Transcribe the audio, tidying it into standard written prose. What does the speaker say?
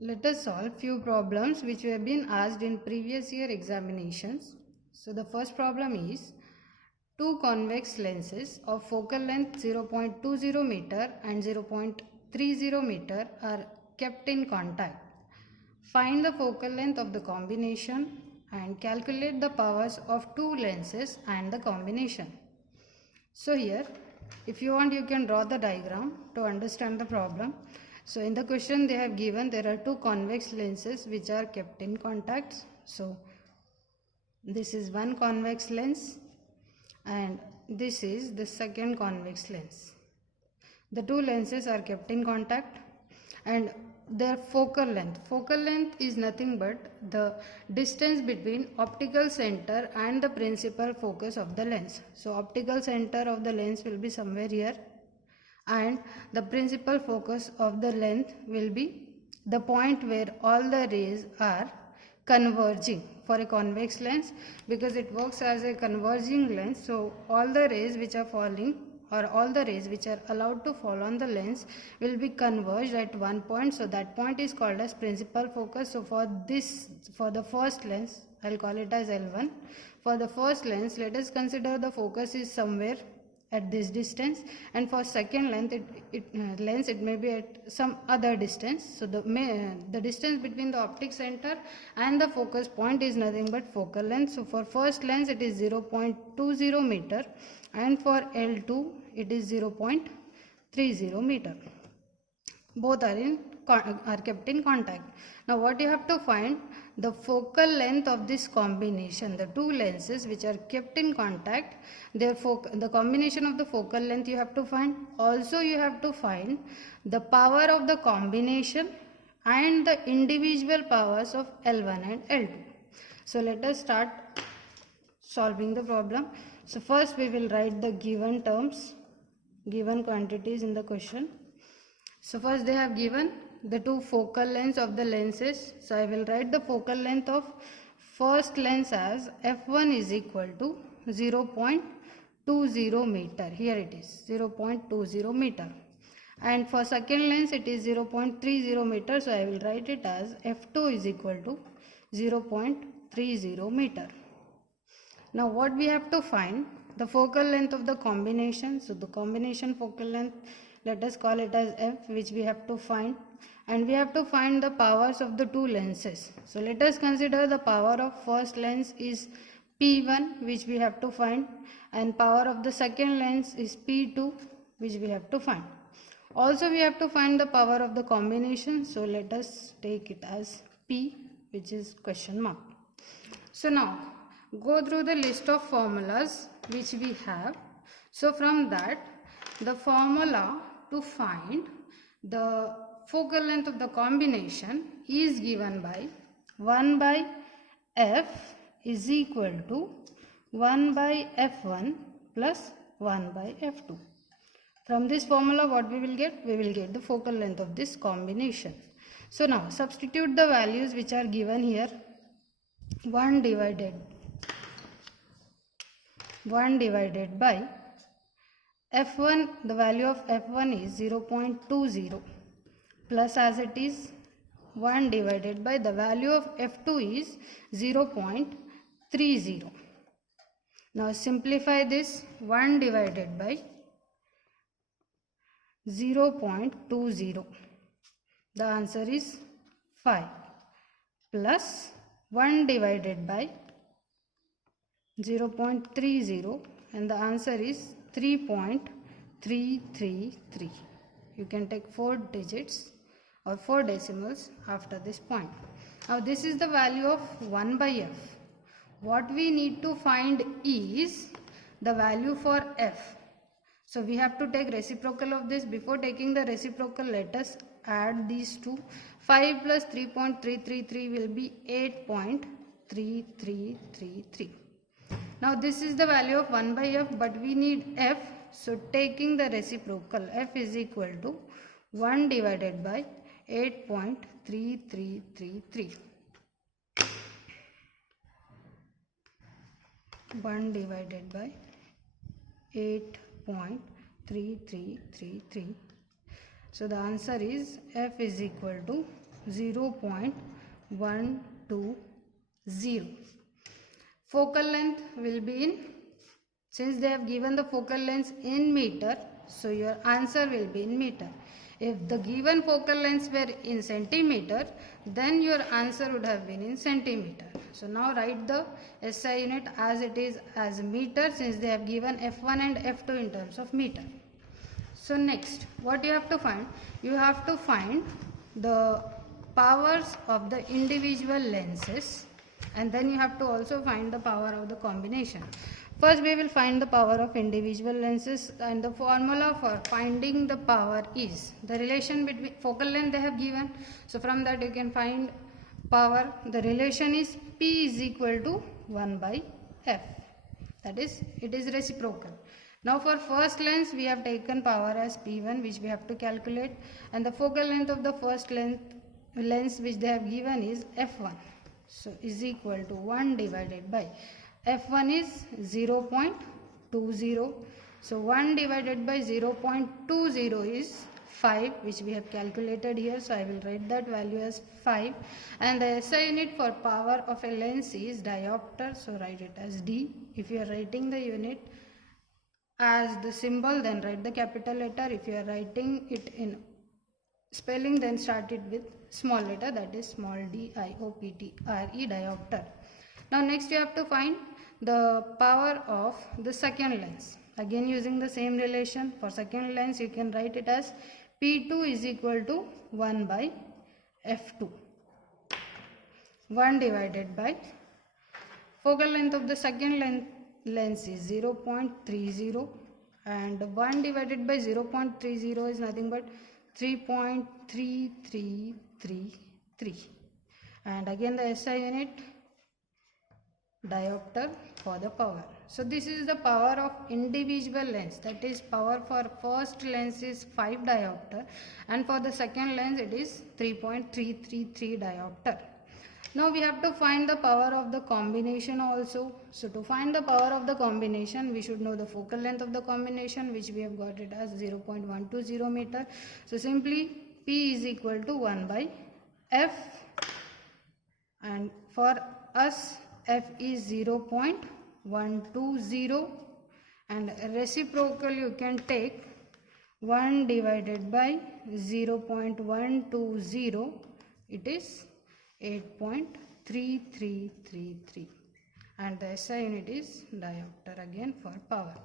Let us solve few problems which have been asked in previous year examinations. So the first problem is two convex lenses of focal length 0.20 meter and 0.30 meter are kept in contact. Find the focal length of the combination and calculate the powers of two lenses and the combination. So here, if you want, you can draw the diagram to understand the problem. So in the question they have given there are two convex lenses which are kept in contact. So this is one convex lens and this is the second convex lens. The two lenses are kept in contact and their focal length is nothing but the distance between optical center and the principal focus of the lens. So optical center of the lens will be somewhere here and the principal focus of the lens will be the point where all the rays are converging. For a convex lens, because it works as a converging lens, so all the rays which are falling or all the rays which are allowed to fall on the lens will be converged at one point. So that point is called as principal focus. So for the first lens, I'll call it as L1. For the first lens, let us consider the focus is somewhere at this distance, and for second length it may be at some other distance. So the distance between the optic center and the focus point is nothing but focal length. So for first lens it is 0.20 meter and for L2 it is 0.30 meter. Both are kept in contact. Now what you have to find the focal length of this combination, the two lenses which are kept in contact, the combination of the focal length you have to find. Also you have to find the power of the combination and the individual powers of L1 and L2. So let us start solving the problem. So first we will write the given terms, given quantities in the question. So first they have given the two focal lengths of the lenses. So I will write the focal length of first lens as f1 is equal to 0.20 meter. Here it is 0.20 meter. And for second lens it is 0.30 meter. So I will write it as f2 is equal to 0.30 meter. Now what we have to find? The focal length of the combination. So the combination focal length, let us call it as f, which we have to find, and we have to find the powers of the two lenses. So let us consider the power of first lens is P1, which we have to find, and power of the second lens is P2, which we have to find. Also we have to find the power of the combination. So let us take it as P, which is question mark. So now go through the list of formulas which we have. So from that, the formula to find the focal length of the combination is given by 1 by f is equal to 1 by f1 plus 1 by f2. From this formula what we will get? We will get the focal length of this combination. So now substitute the values which are given here. 1 divided by f1, the value of f1 is 0.20 plus as it is 1 divided by the value of f2 is 0.30. Now simplify this. 1 divided by 0.20, the answer is 5, plus 1 divided by 0.30 and the answer is 3.333. You can take 4 digits or 4 decimals after this point. Now this is the value of 1 by f. What we need to find is the value for f. So we have to take reciprocal of this. Before taking the reciprocal, let us add these two. 5 plus 3.333 will be 8.3333. Now this is the value of 1 by f, but we need f. So taking the reciprocal, f is equal to 1 divided by 8.3333. 1 divided by 8.3333. So the answer is f is equal to 0.120. Focal length will be in, since they have given the focal length in meter, so your answer will be in meter. If the given focal lengths were in centimeter, then your answer would have been in centimeter. So now write the SI unit as it is as meter, since they have given F1 and F2 in terms of meter. So next, what you have to find? You have to find the powers of the individual lenses, and then you have to also find the power of the combination. First we will find the power of individual lenses, and the formula for finding the power is the relation between focal length they have given. So from that you can find power. The relation is P is equal to 1 by F. That is, it is reciprocal. Now for first lens we have taken power as P1, which we have to calculate, and the focal length of the first lens which they have given is F1. So is equal to 1 divided by F1 is 0.20. So 1 divided by 0.20 is 5, which we have calculated here. So I will write that value as 5. And the SI unit for power of a lens is diopter. So write it as D. If you are writing the unit as the symbol, then write the capital letter. If you are writing it in spelling, then start it with small letter, that is small d, I-O-P-T-R-E, diopter. Now next you have to find the power of the second lens. Again using the same relation, for second lens you can write it as P2 is equal to 1 by F2. 1 divided by focal length of the second lens is 0.30, and 1 divided by 0.30 is nothing but 3.3333, and again the SI unit diopter for the power. So this is the power of individual lens, that is power for first lens is 5 diopter, and for the second lens it is 3.333 diopter. Now we have to find the power of the combination also. So to find the power of the combination, we should know the focal length of the combination, which we have got it as 0.120 meter. So simply P is equal to 1 by F, and for us F is 0.120, and reciprocal you can take 1 divided by 0.120, it is 8.3333, and the SI unit is diopter again for power.